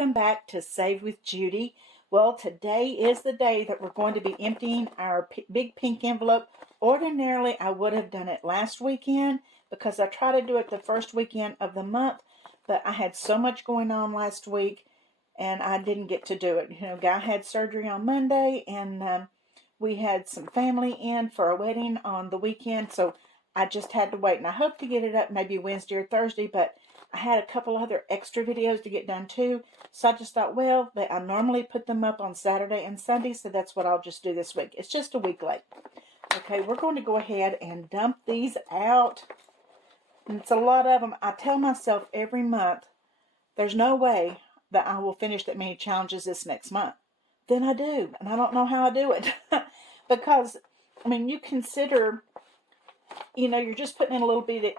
welcome back to Save with Judy. Well, today is the day that we're going to be emptying our big pink envelope. Ordinarily, I would have done it last weekend because I try to do it the first weekend of the month, but I had so much going on last week and I didn't get to do it. Guy had surgery on Monday and we had some family in for a wedding on the weekend, so I just had to wait. And I hope to get it up maybe Wednesday or Thursday, but I had a couple other extra videos to get done too. So I just thought, well, I normally put them up on Saturday and Sunday, so that's what I'll just do this week. It's just a week late. Okay, we're going to go ahead and dump these out. And it's a lot of them. I tell myself every month, there's no way that I will finish that many challenges this next month. Then I do, and I don't know how I do it. Because, you consider, you're just putting in a little bit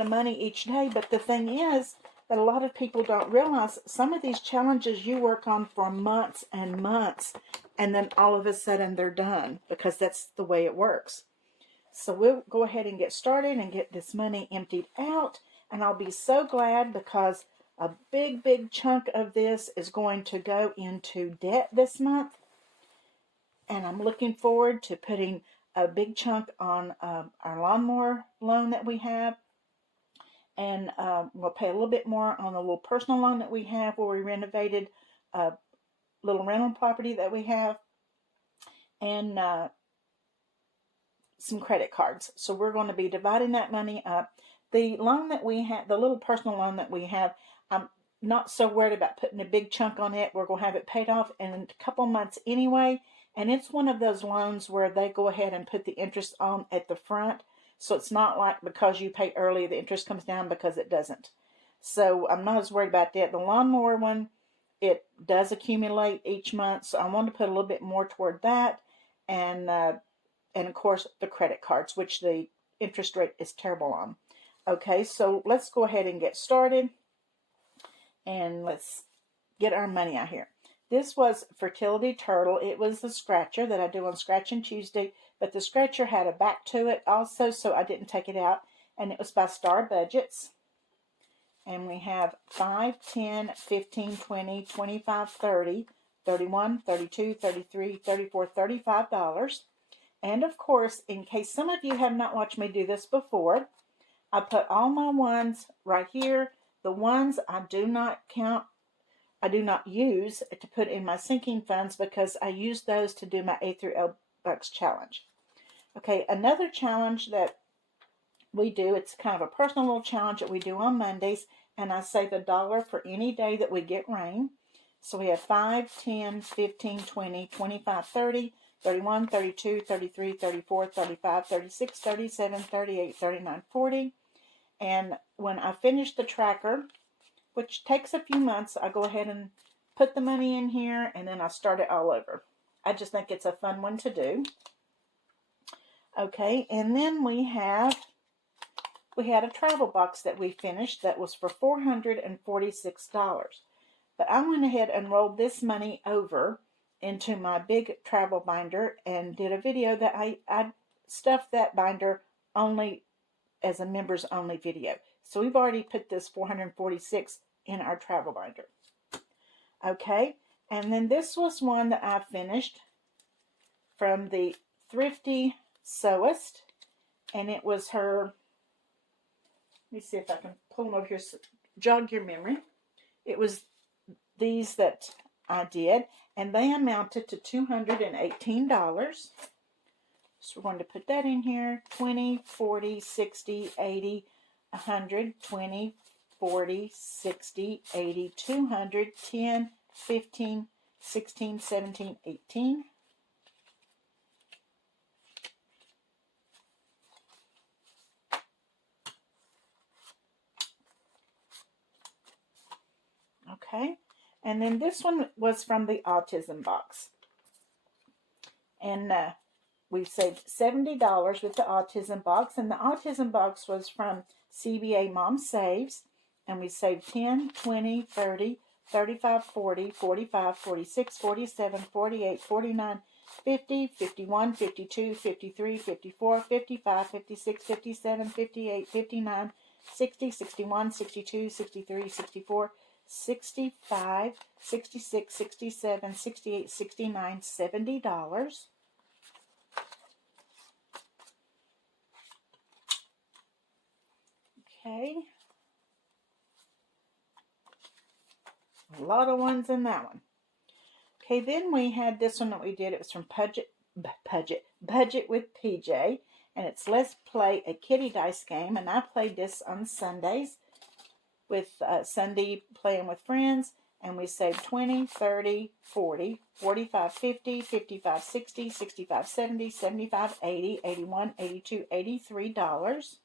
of money each day. But the thing is that a lot of people don't realize some of these challenges you work on for months and months, and then all of a sudden they're done because that's the way it works. So we'll go ahead and get started and get this money emptied out. And I'll be so glad because a big chunk of this is going to go into debt this month. And I'm looking forward to putting a big chunk on our lawnmower loan that we have. And we'll pay a little bit more on the little personal loan that we have where we renovated a little rental property that we have. And some credit cards. So we're going to be dividing that money up. The loan that we have, the little personal loan that we have, I'm not so worried about putting a big chunk on it. We're going to have it paid off in a couple months anyway. And it's one of those loans where they go ahead and put the interest on at the front. So it's not like because you pay early, the interest comes down, because it doesn't. So I'm not as worried about that. The lawnmower one, it does accumulate each month. So I want to put a little bit more toward that. And of course, the credit cards, which the interest rate is terrible on. Okay, so let's go ahead and get started. And let's get our money out here. This was Fertility Turtle. It was the scratcher that I do on Scratching Tuesday, but the scratcher had a back to it also, so I didn't take it out. And it was by Star Budgets. And we have 5, 10, 15, 20, 25, 30, 31, 32, 33, 34, $35. And of course, in case some of you have not watched me do this before, I put all my ones right here. The ones I do not count, I do not use to put in my sinking funds because I use those to do my A through L bucks challenge. Okay, another challenge that we do, it's kind of a personal little challenge that we do on Mondays, and I save $1 for any day that we get rain. So we have 5, 10, 15, 20, 25, 30, 31, 32, 33, 34, 35, 36, 37, 38, 39, 40. And when I finish the tracker, which takes a few months, I go ahead and put the money in here and then I start it all over. I just think it's a fun one to do. Okay, and then we had a travel box that we finished that was for $446. But I went ahead and rolled this money over into my big travel binder and did a video that I stuffed that binder only as a members only video. So we've already put this $446 in our travel binder. Okay, and then this was one that I finished from the Thrifty Sewist, and it was her, let me see if I can pull them over here, so jog your memory. It was these that I did, and they amounted to $218. So we're going to put that in here. 20, 40, 60, 80, 100, 20, 40, 60, 80, 200, 10, 15, 16, 17, 18. Okay, and then this one was from the autism box. And we saved $70 with the autism box. And the autism box was from CBA Mom Saves. And we saved 10, 20, 30, 35, 40, 45, 46, 47, 48, 49, 50, 51, 52, 53, 54, 55, 56, 57, 58, 59, 60, 61, 62, 63, 64, $65, $66, $67, $68, $69, $70. Okay. A lot of ones in that one. Okay, then we had this one that we did. It was from Budget with PJ. And it's Let's Play a Kitty Dice Game. And I played this on Sundays with Sunday playing with friends. And we saved 20, 30, 40, 45, 50, 55, 60, 65, 70, 75, 80, 81, 82, $83.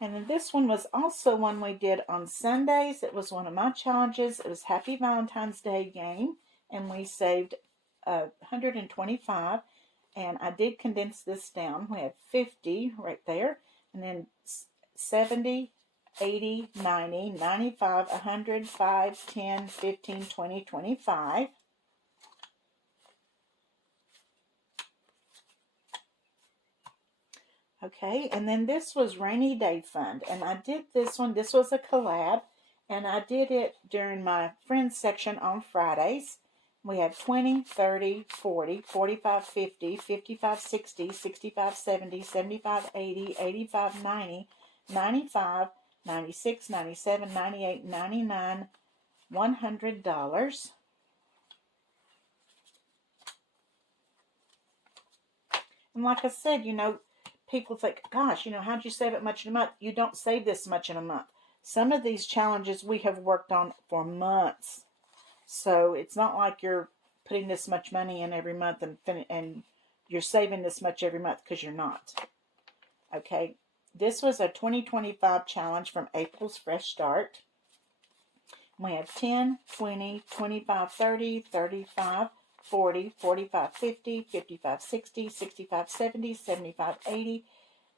And then this one was also one we did on Sundays. It was one of my challenges. It was Happy Valentine's Day game. And we saved 125. And I did condense this down. We have 50 right there. And then 70, 80, 90, 95, 100, 5, 10, 15, 20, 25. Okay, and then this was Rainy Day Fund, and I did this one. This was a collab, and I did it during my friends section on Fridays. We had 20, 30, 40, 45, 50, 55, 60, 65, 70, 75, 80, 85, 90, 95, 96, 97, 98, 99, $100. And like I said, people think, gosh, how'd you save it much in a month? You don't save this much in a month. Some of these challenges we have worked on for months. So it's not like you're putting this much money in every month and you're saving this much every month, because you're not. Okay, this was a 2025 challenge from April's Fresh Start. We have 10, 20, 25, 30, 35, 40, 45, 50, 55, 60, 65, 70, 75, 80,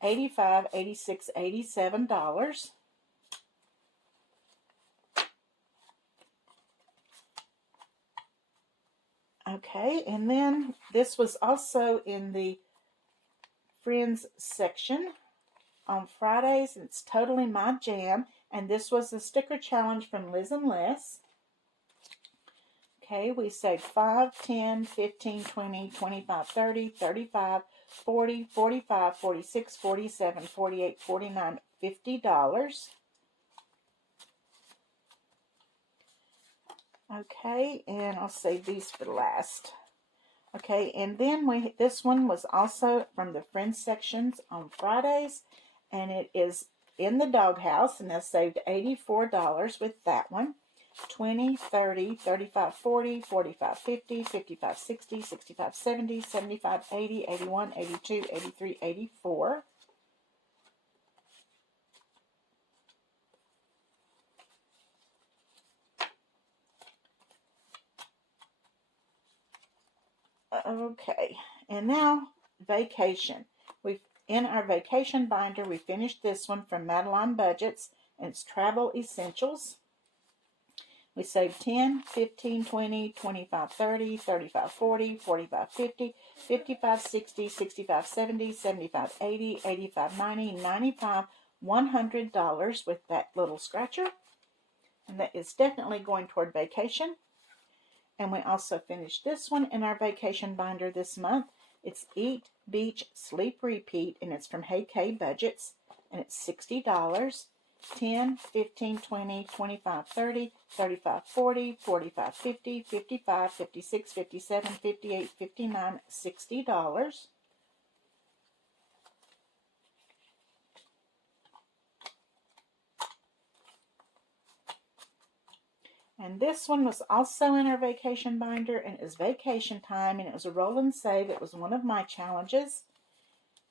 85, 86, $87. Okay, and then this was also in the Friends section on Fridays. It's Totally My Jam, and this was the sticker challenge from Liz and Les. Okay, we saved 5, 10, 15, 20, 25, 30, 35, 40, 45, 46, 47, 48, 49, $50. Okay, and I'll save these for last. Okay, and then this one was also from the Friends sections on Fridays, and it is in the doghouse, and I saved $84 with that one. 20, 30, 35, 40, 45, 50, 55, 60, 65, 70, 75, 80, 81, 82, 83, 84. Okay, and now vacation. In our vacation binder, we finished this one from Madeline Budgets, and it's Travel Essentials. We saved 10, 15, 20, 25, 30, 35, 40, 45, 50, 55, 60, 65, 70, 75, 80, 85, 90, 95, $100 with that little scratcher. And that is definitely going toward vacation. And we also finished this one in our vacation binder this month. It's Eat, Beach, Sleep, Repeat, and it's from Hey K Budgets, and it's $60. 10, 15, 20, 25, 30, 35, 40, 45, 50, 55, 56, 57, 58, 59, $60. And this one was also in our vacation binder, and it was vacation time, and it was a roll and save. It was one of my challenges.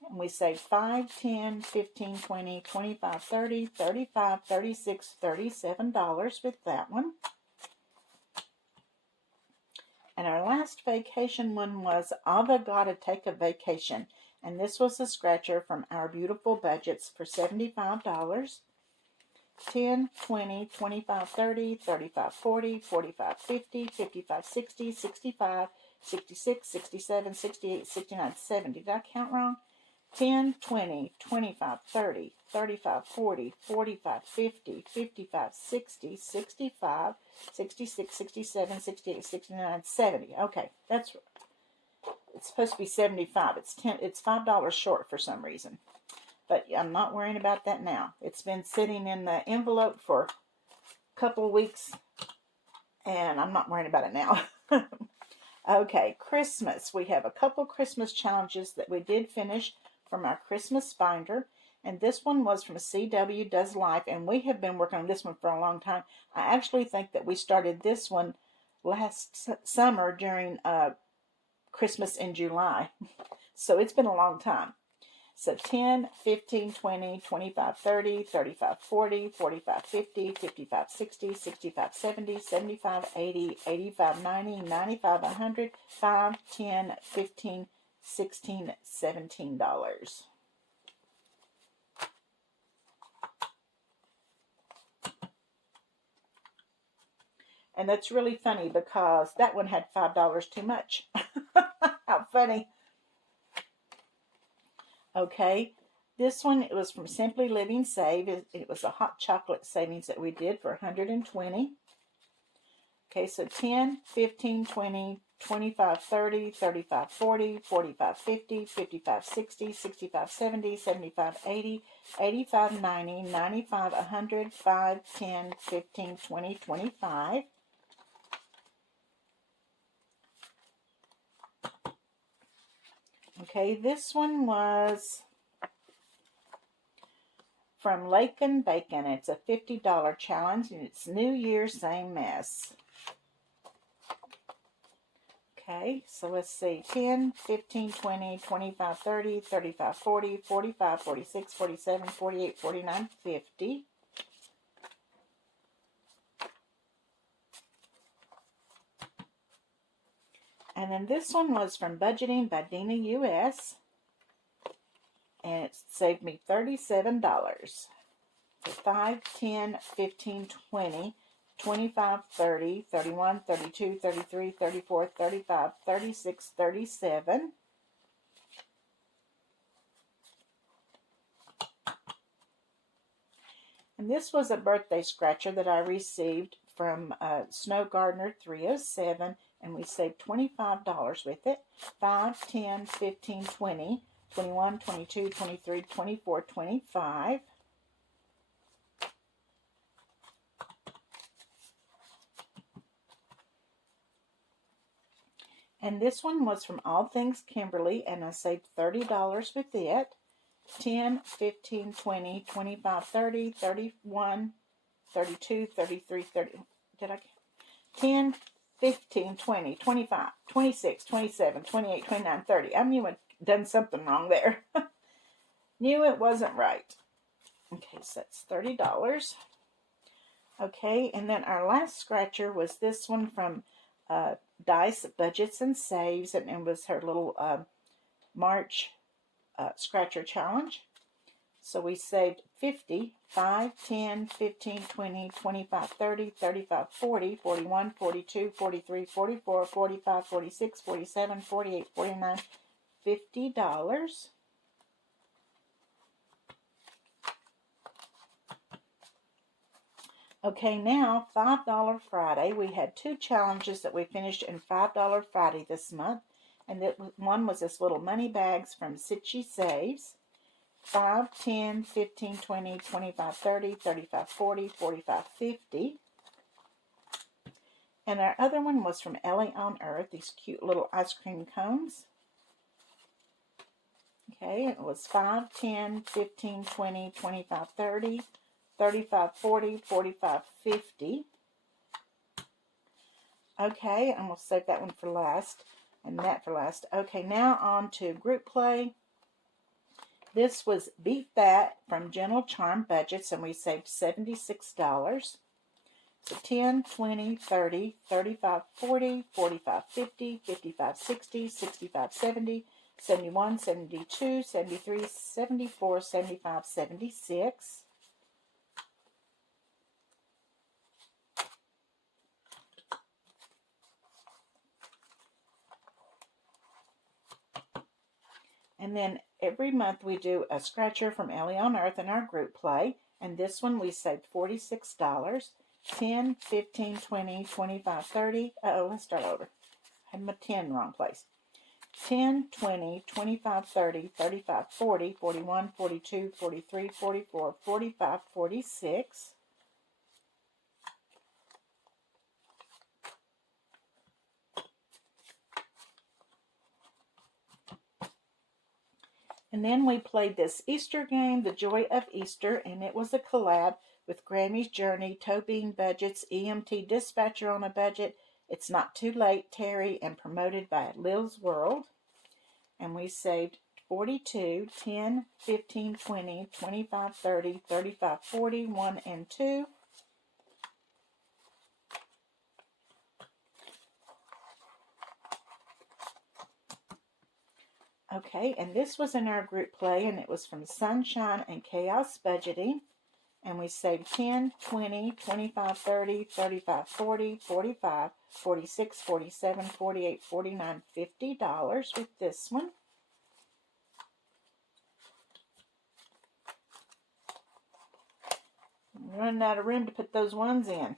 And we saved 5, 10, 15, 20, 25, 30, 35, 36, $37 with that one. And our last vacation one was Ava Gotta Take a Vacation. And this was a scratcher from Our Beautiful Budgets for $75. 10, 20, 25, 30, 35, 40, 45, 50, 55, 60, 65, 66, 67, 68, 69, 70. Did I count wrong? 10, 20, 25, 30, 35, 40, 45, 50, 55, 60, 65, 66, 67, 68, 69, 70. Okay, it's supposed to be 75. It's $5 short for some reason. But I'm not worrying about that now. It's been sitting in the envelope for a couple of weeks, and I'm not worrying about it now. Okay, Christmas. We have a couple Christmas challenges that we did finish from our Christmas binder. And this one was from CW Does Life, and we have been working on this one for a long time. I actually think that we started this one last summer during Christmas in July. So it's been a long time. So 10, 15, 20, 25, 30, 35, 40, 45, 50, 55, 60, 65, 70, 75, 80, 85, 90, 95, 100, 5, 10, 15, 16, $17. And that's really funny because that one had $5 too much. How funny. Okay, this one, it was from Simply Living Save. It was a hot chocolate savings that we did for 120. Okay, so 10, 15, 20, 25, 30, 35, 40, 45, 50, 55, 60, 65, 70, 75, 80, 85, 90, 95, 100, 5, 10, 15, 20, 25. Okay, this one was from Lake and Bacon. It's a $50 challenge, and it's New Year, same mess. Okay, so let's see. 10, 15, 20, 25, 30, 35, 40, 45, 46, 47, 48, 49, 50. And then this one was from Budgeting by Dina US. And it saved me $37. So 5, 10, 15, 20, 25, 30, 31, 32, 33, 34, 35, 36, 37. And this was a birthday scratcher that I received from Snow Gardener 307, and we saved $25 with it. 5, 10, 15, 20, 21, 22, 23, 24, 25. And this one was from All Things Kimberly, and I saved $30 with it. 10, 15, 20, 25, 30, 31, 32, 33, 30. Did I? 10, 15, 20, 25, 26, 27, 28, 29, 30. I knew I'd done something wrong there. Knew it wasn't right. Okay, so that's $30. Okay, and then our last scratcher was this one from Dice Budgets and Saves, and it was her little March scratcher challenge. So we saved 50, 5, 10, 15, 20, 25, 30, 35, 40, 41, 42, 43, 44, 45, 46, 47, 48, 49, $50. Okay, now $5 Friday. We had two challenges that we finished in $5 Friday this month. And one was this little money bags from Sitchy Saves. 5, 10, 15, 20, 25, 30, 35, 40, 45, 50. And our other one was from Ellie on Earth, these cute little ice cream cones. Okay, it was 5, 10, 15, 20, 25, 30, 35, 40, 45, 50. Okay, I'm going to save that one for last, and that for last. Okay, now on to group play. This was Beat That from Gentle Charm Budgets, and we saved $76. So 10, 20, 30, 35, 40, 45, 50, 55, 60, 65, 70, 71, 72, 73, 74, 75, 76. And then every month we do a scratcher from Ellie on Earth in our group play. And this one we saved $46. 10, 15, 20, 25, 30. Uh-oh, let's start over. I had my 10 wrong place. 10, 20, 25, 30, 35, 40, 41, 42, 43, 44, 45, 46. And then we played this Easter game, The Joy of Easter, and it was a collab with Grammy's Journey, Toe Bean Budgets, EMT Dispatcher on a Budget, It's Not Too Late, Terry, and promoted by Lil's World. And we saved 42, 10, 15, 20, 25, 30, 35, 40, 1 and 2. Okay, and this was in our group play, and it was from Sunshine and Chaos Budgeting. And we saved 10, 20, 25, 30, 35, 40, 45, 46, 47, 48, 49, $50 with this one. I'm running out of room to put those ones in.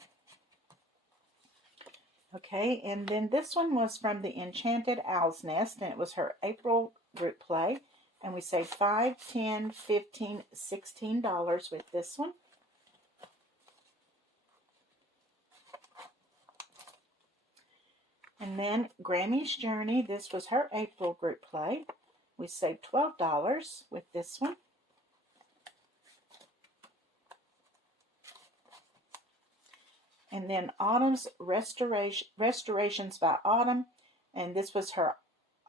Okay, and then this one was from the Enchanted Owl's Nest, and it was her April group play. And we saved $5, $10, $15, $16 with this one. And then Grammy's Journey, this was her April group play. We saved $12 with this one. And then Autumn's Restorations by Autumn, and this was her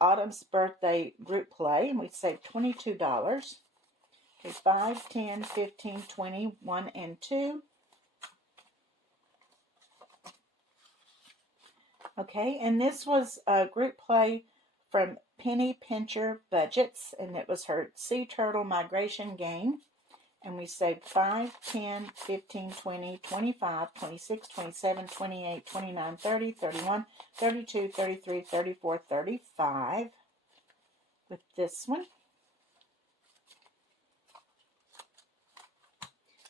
Autumn's birthday group play, and we saved $22. Okay, 5, 10, 15, 20, 1 and 2. Okay, and this was a group play from Penny Pincher Budgets, and it was her Sea Turtle Migration game. And we saved 5, 10, 15, 20, 25, 26, 27, 28, 29, 30, 31, 32, 33, 34, 35 with this one.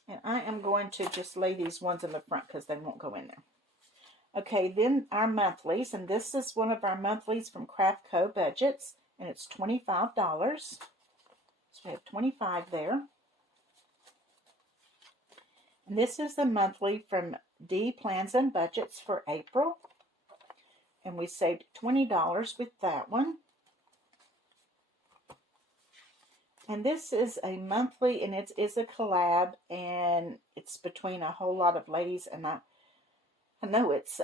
And I am going to just lay these ones in the front because they won't go in there. Okay, then our monthlies, and this is one of our monthlies from Craft Co. Budgets, and it's $25. So we have 25 there. And this is the monthly from D Plans and Budgets for April, and we saved $20 with that one. And this is a monthly, and it is a collab, and it's between a whole lot of ladies, and I know it's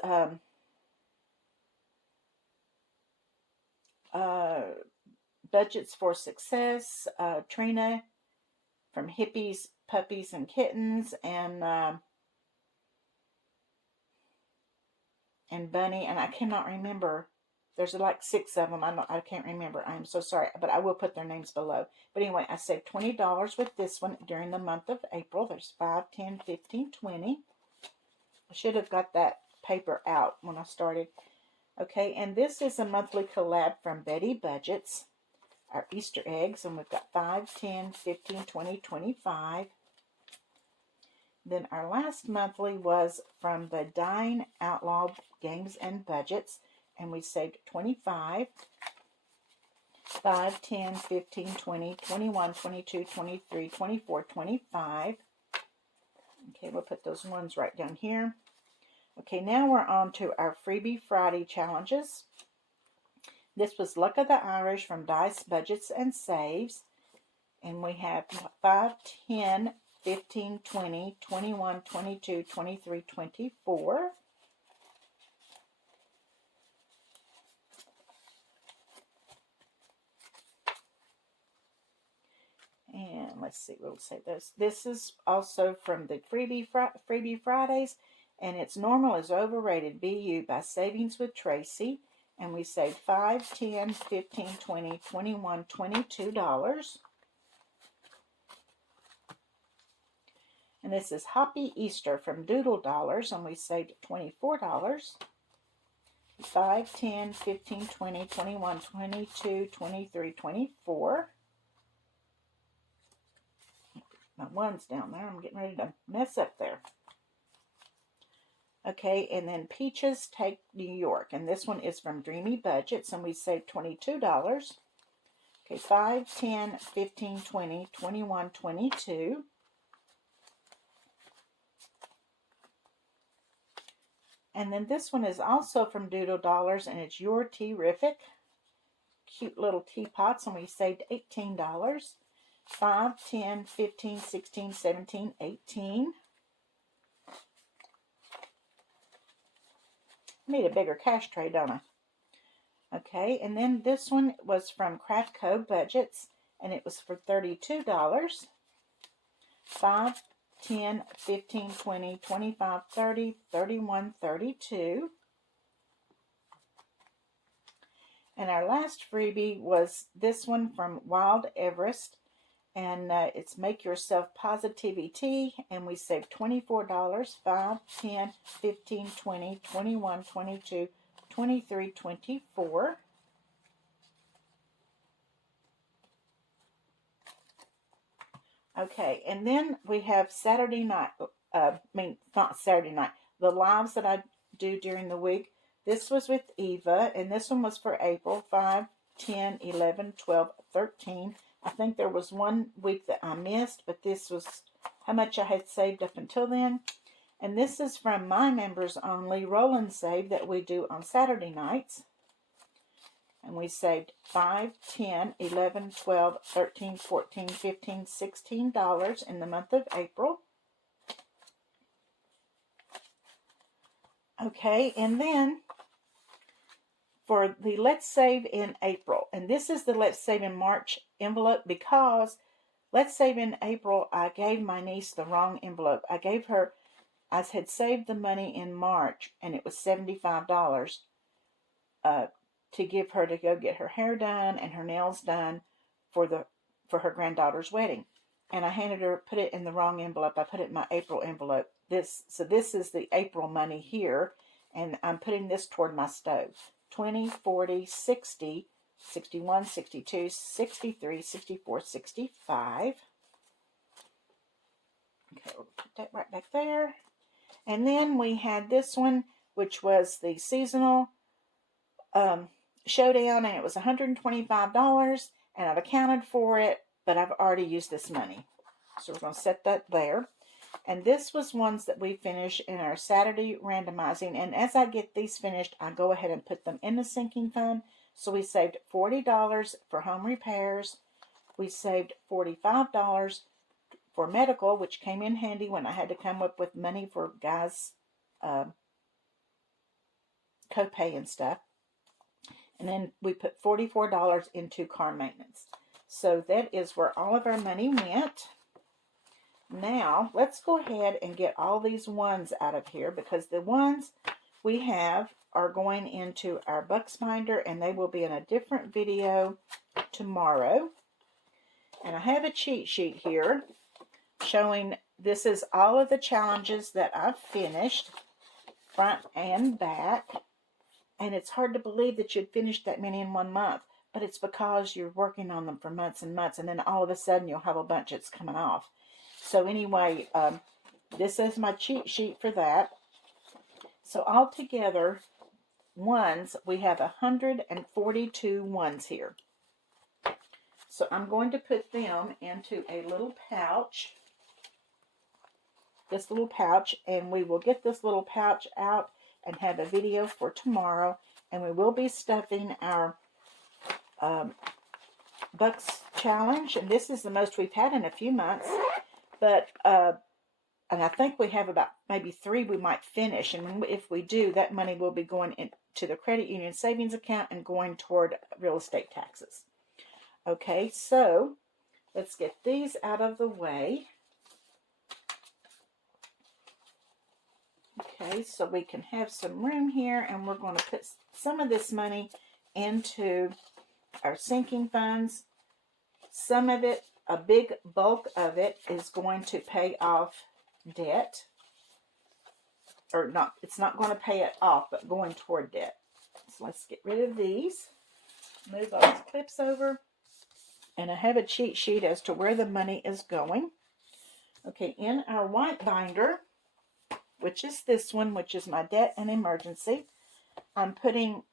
Budgets for Success, Trina from Hippies, Puppies, and Kittens, and Bunny, and I cannot remember. There's like 6 of them. I can't remember. I'm so sorry, but I will put their names below. But anyway, I saved $20 with this one during the month of April. There's 5, 10, 15, 20. I should have got that paper out when I started. Okay, and this is a monthly collab from Betty Budgets, our Easter eggs, and we've got 5, 10, 15, 20, 25. Then our last monthly was from the Dying Outlaw Games and Budgets, and we saved 25. 5, 10, 15, 20, 21, 22, 23, 24, 25. Okay, we'll put those ones right down here. Okay, now we're on to our Freebie Friday challenges. This was Luck of the Irish from Dice Budgets and Saves. And we have 5, 10, 15, 20, 21, 22, 23, 24. And let's see, we'll say this. This is also from the Freebie Fridays, and it's Normal is Overrated BU by Savings with Tracy. And we saved 5, 10, 15, 20, 21, $22. And this is Hoppy Easter from Doodle Dollars, and we saved $24. 5, 10, 15, 20, 21, 22, 23, 24. my ones down there. I'm getting ready to mess up there. Okay, and then Peaches Take New York. And this one is from Dreamy Budgets, and we saved $22. Okay, 5, 10, 15, 20, 21, 22. And then this one is also from Doodle Dollars, and it's Your Tea-rific. Cute little teapots, and we saved $18. 5, 10, 15, 16, 17, 18. I need a bigger cash tray, don't I? Okay, and then this one was from Craft Co. Budgets, and it was for $32. 5, 10, 15, 20, 25, 30, 31, 32. And our last freebie was this one from Wild Everest, and it's Make Yourself Positivity, and we saved $24. 5, 10, 15, 20, 21, 22, 23, 24. Okay, and then we have Saturday night, not Saturday night, the lives that I do during the week. This was with Eva, and this one was for April, 5, 10, 11, 12, 13. I think there was one week that I missed, but this was how much I had saved up until then. And this is from my members only Roll and Save that we do on Saturday nights. And we saved 5, 10, 11, 12, 13, 14, 15, $16 in the month of April. Okay, and then for the Let's Save in April, and this is the Let's Save in March envelope, because Let's Save in April, I gave my niece the wrong envelope. I had saved the money in March, and it was $75 to give her to go get her hair done and her nails done for her granddaughter's wedding. And I put it in the wrong envelope. I put it in my April envelope. This is the April money here, and I'm putting this toward my stove. 20, 40, 60, 61, 62, 63, 64, 65. Okay, we'll put that right back there. And then we had this one, which was the seasonal showdown, and it was $125, and I've accounted for it, but I've already used this money. So we're going to set that there. And this was ones that we finish in our Saturday randomizing. And as I get these finished, I go ahead and put them in the sinking fund. So we saved $40 for home repairs. We saved $45 for medical, which came in handy when I had to come up with money for guys' copay and stuff. And then we put $44 into car maintenance. So that is where all of our money went. Now, let's go ahead and get all these ones out of here, because the ones we have are going into our Bucks binder, and they will be in a different video tomorrow. And I have a cheat sheet here showing this is all of the challenges that I've finished, front and back. And it's hard to believe that you'd finished that many in 1 month, but it's because you're working on them for months and months, and then all of a sudden you'll have a bunch that's coming off. So anyway, this is my cheat sheet for that. So altogether, ones, we have 142 ones here. So I'm going to put them into a little pouch. This little pouch, and we will get this little pouch out and have a video for tomorrow. And we will be stuffing our Bucks challenge. And this is the most we've had in a few months. But, and I think we have about maybe 3 we might finish. And if we do, that money will be going into the credit union savings account and going toward real estate taxes. Okay, so let's get these out of the way. Okay, so we can have some room here, and we're going to put some of this money into our sinking funds. Some of it, a big bulk of it, is going to pay off debt. Or not, it's not going to pay it off, but going toward debt. So let's get rid of these. Move all these clips over. And I have a cheat sheet as to where the money is going. Okay, in our white binder, which is this one, which is my debt and emergency, I'm putting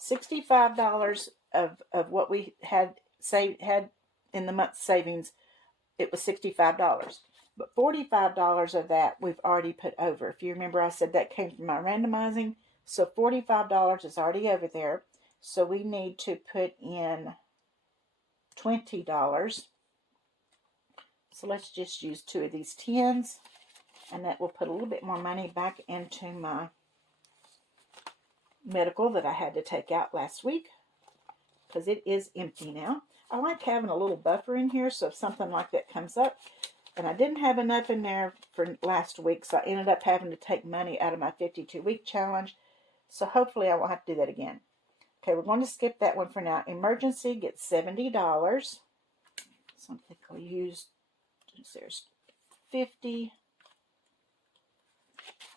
$65 of what we had in the month savings. It was $65. But $45 of that we've already put over. If you remember, I said that came from my randomizing. So $45 is already over there. So we need to put in $20. So let's just use 2 of these 10s. And that will put a little bit more money back into my medical that I had to take out last week. Because it is empty now. I like having a little buffer in here. So if something like that comes up. And I didn't have enough in there for last week. So I ended up having to take money out of my 52-week challenge. So hopefully I won't have to do that again. Okay, we're going to skip that one for now. Emergency gets $70. So I think I'll use, there's 50,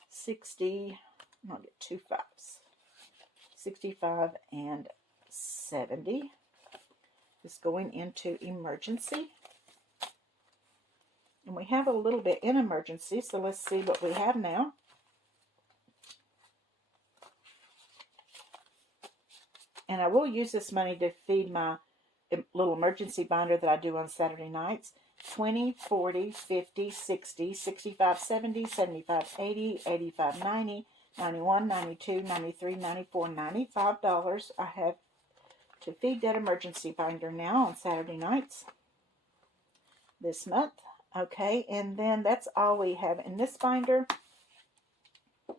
60, I'll get 2 5s. 65 and 70 is going into emergency. And we have a little bit in emergency, so let's see what we have now. And I will use this money to feed my little emergency binder that I do on Saturday nights. 20, 40, 50, 60, 65, 70, 75, 80, 85, 90, 91, 92, 93, 94, $95 I have to feed that emergency binder now on Saturday nights this month. Okay, and then that's all we have in this binder. I'll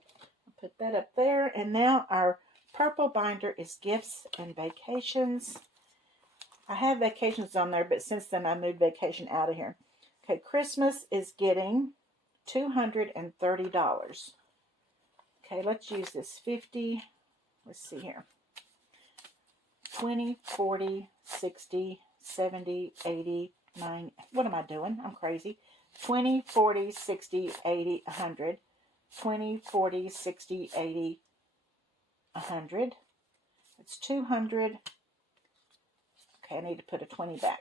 put that up there. And now our purple binder is gifts and vacations. I have vacations on there, but since then I moved vacation out of here. Okay, Christmas is getting $230. Okay, let's use this 50. Let's see here. 20, 40, 60, 70, 80, 90. What am I doing? I'm crazy. 20, 40, 60, 80, 100. 20, 40, 60, 80, 100. It's 200. Okay, I need to put a 20 back.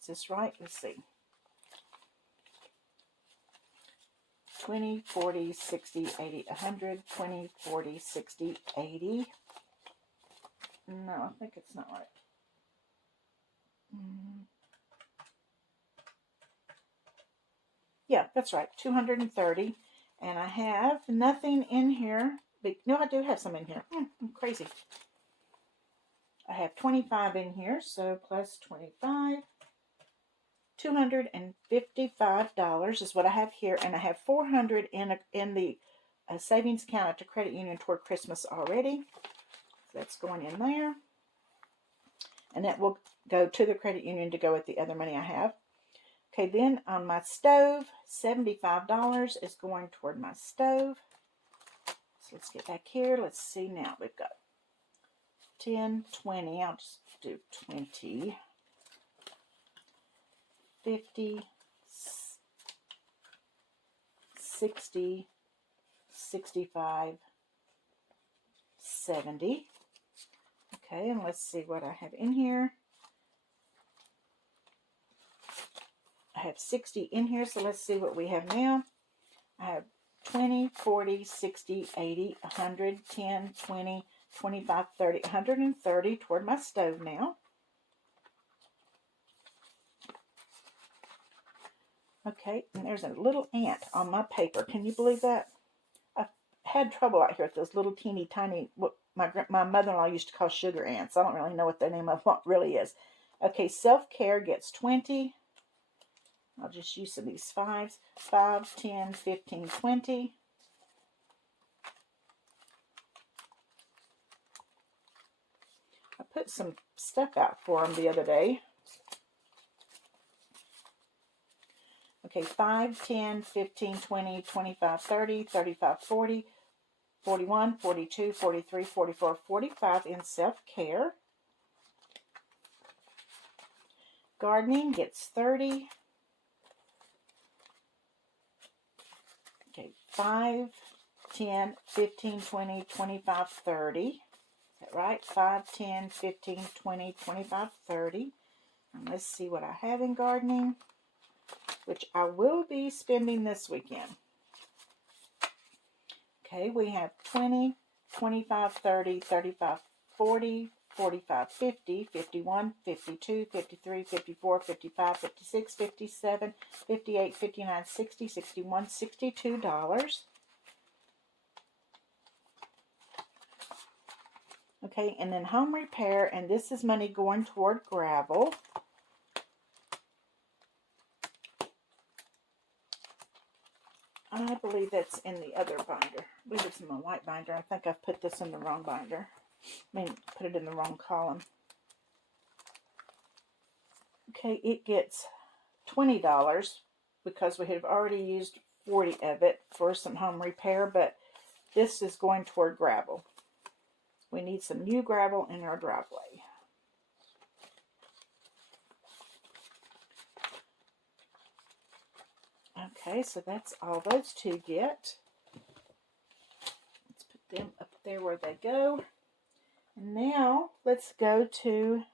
Is this right? Let's see. 20, 40, 60, 80, 100. 20, 40, 60, 80. No, I think it's not right. Yeah, that's right. 230. And I have nothing in here. No, I do have some in here. I'm crazy. I have 25 in here, so plus 25. $255 is what I have here, and I have $400 in the savings account at the credit union toward Christmas already. So that's going in there. And that will go to the credit union to go with the other money I have. Okay, then on my stove, $75 is going toward my stove. So let's get back here. Let's see now. We've got 10, 20. I'll just do 20. 50, 60, 65, 70. Okay, and let's see what I have in here. I have 60 in here, so let's see what we have now. I have 20, 40, 60, 80, 100, 10, 20, 25, 30, 130 toward my stove now. Okay, and there's a little ant on my paper. Can you believe that? I've had trouble out here with those little teeny tiny, what my mother-in-law used to call sugar ants. I don't really know what the name of what really is. Okay, self-care gets 20. I'll just use some of these 5s. 5, 10, 15, 20. I put some stuff out for them the other day. Okay, 5, 10, 15, 20, 25, 30, 35, 40, 41, 42, 43, 44, 45 in self-care. Gardening gets 30. Okay, 5, 10, 15, 20, 25, 30. Is that right? 5, 10, 15, 20, 25, 30. And let's see what I have in gardening. which I will be spending this weekend. Okay, we have 20, 25, 30, 35, 40, 45, 50, 51, 52, 53, 54, 55, 56, 57, 58, 59, 60, 61, $62. Okay, and then home repair, and this is money going toward gravel. I believe that's in the other binder. I believe it's in my white binder. I think I've put this in the wrong binder. I mean, put it in the wrong column. Okay, it gets $20 because we have already used 40 of it for some home repair, but this is going toward gravel. We need some new gravel in our driveway. Okay, so that's all those two get. Let's put them up there where they go. And now let's go to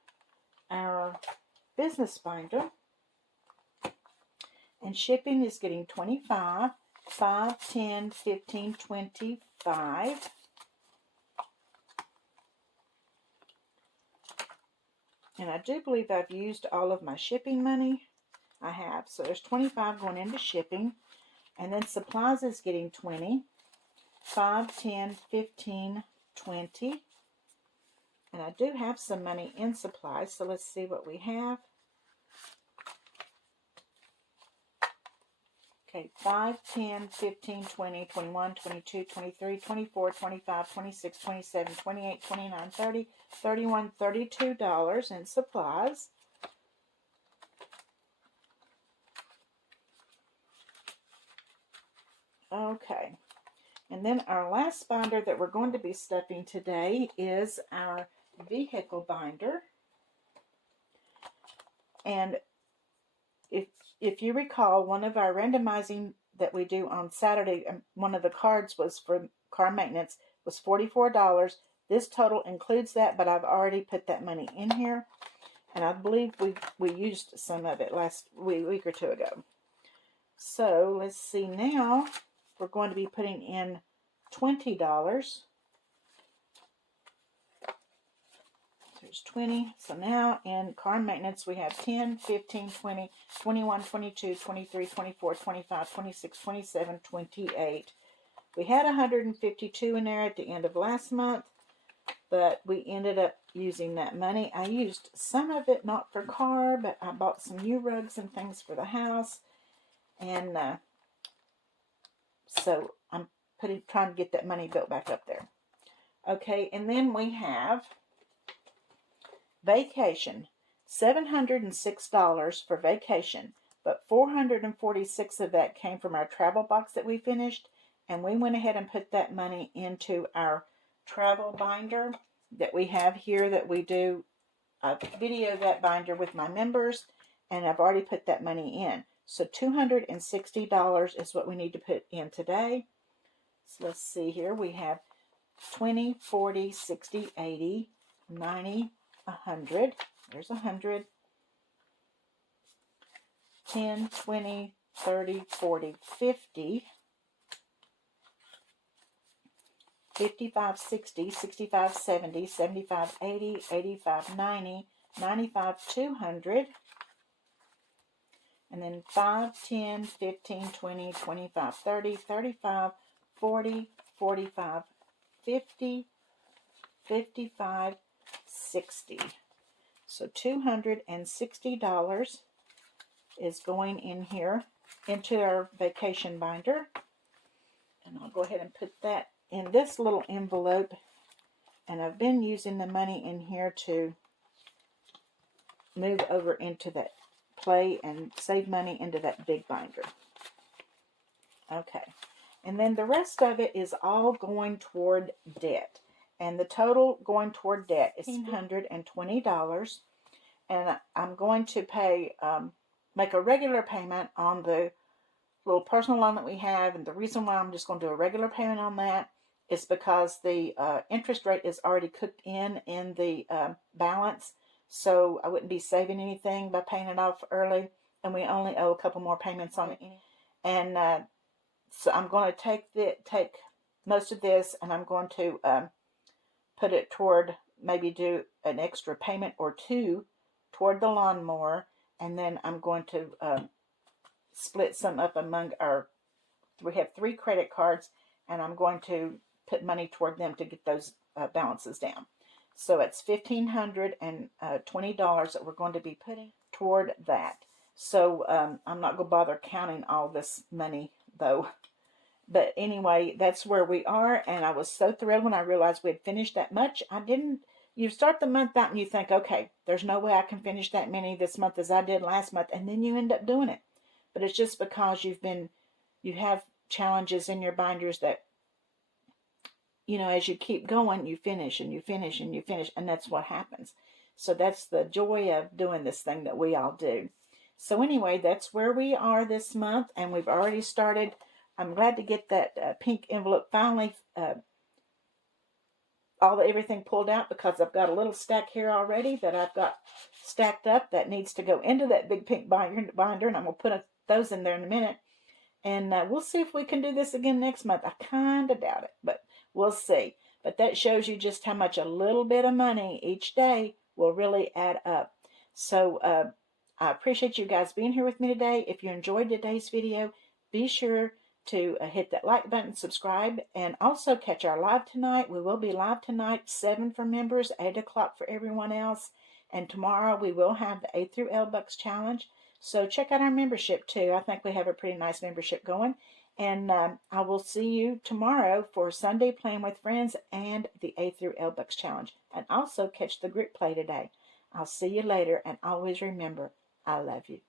our business binder. And shipping is getting 25, 5, 10, 15, 25. And I do believe I've used all of my shipping money. I have. So there's 25 going into shipping. And then supplies is getting 20, 5, 10, 15, 20. And I do have some money in supplies. So let's see what we have. Okay, 5, 10, 15, 20, 21, 22, 23, 24, 25, 26, 27, 28, 29, 30, 31, $32 in supplies. Okay, and then our last binder that we're going to be stuffing today is our vehicle binder. And if you recall, one of our randomizing that we do on Saturday, one of the cards was for car maintenance, was $44. This total includes that, but I've already put that money in here. And I believe we used some of it last week or two ago. So let's see now. We're going to be putting in $20. There's 20. So now in car maintenance we have 10, 15, 20, 21, 22, 23, 24, 25, 26, 27, 28. We had 152 in there at the end of last month, but we ended up using that money. I used some of it not for car, but I bought some new rugs and things for the house. And so I'm trying to get that money built back up there. Okay, and then we have vacation, $706 for vacation, but $446 of that came from our travel box that we finished, and we went ahead and put that money into our travel binder that we have here that we do. I video that binder with my members, and I've already put that money in. So $260 is what we need to put in today. So let's see here. We have 20, 40, 60, 80, 90, 100. There's 100. 10, 20, 30, 40, 50. 55, 60, 65, 70, 75, 80, 85, 90, 95, 200. And then 5, 10, 15, 20, 25, 30, 35, 40, 45, 50, 55, 60. So $260 is going in here into our vacation binder. And I'll go ahead and put that in this little envelope. And I've been using the money in here to move over into that play and save money into that big binder. Okay. And then the rest of it is all going toward debt. And the total going toward debt is $120. And I'm going to pay, make a regular payment on the little personal loan that we have. And the reason why I'm just going to do a regular payment on that is because the interest rate is already cooked in the balance. So I wouldn't be saving anything by paying it off early. and we only owe a couple more payments on it. And so I'm going to take most of this, and I'm going to put it toward, maybe do an extra payment or two toward the lawnmower, and then I'm going to split some up among we have 3 credit cards, and I'm going to put money toward them to get those balances down. So it's $1,520 that we're going to be putting toward that. So I'm not going to bother counting all this money, though. But anyway, that's where we are, and I was so thrilled when I realized we had finished that much. You start the month out and you think, okay, there's no way I can finish that many this month as I did last month, and then you end up doing it. But it's just because you have challenges in your binders that, as you keep going, you finish and you finish and you finish, and that's what happens. So that's the joy of doing this thing that we all do. So anyway, that's where we are this month, and we've already started. I'm glad to get that pink envelope finally, everything pulled out, because I've got a little stack here already that I've got stacked up that needs to go into that big pink binder, and I'm going to put those in there in a minute. And we'll see if we can do this again next month. I kind of doubt it, but we'll see. But that shows you just how much a little bit of money each day will really add up. So I appreciate you guys being here with me today. If you enjoyed today's video, be sure to hit that like button, subscribe, and also catch our live tonight. We will be live tonight, 7 for members, 8 o'clock for everyone else. And tomorrow we will have the A through L Bucks Challenge. So check out our membership too. I think we have a pretty nice membership going. And I will see you tomorrow for Sunday Playing with Friends and the A through L Bucks Challenge. And also catch the group play today. I'll see you later, and always remember, I love you.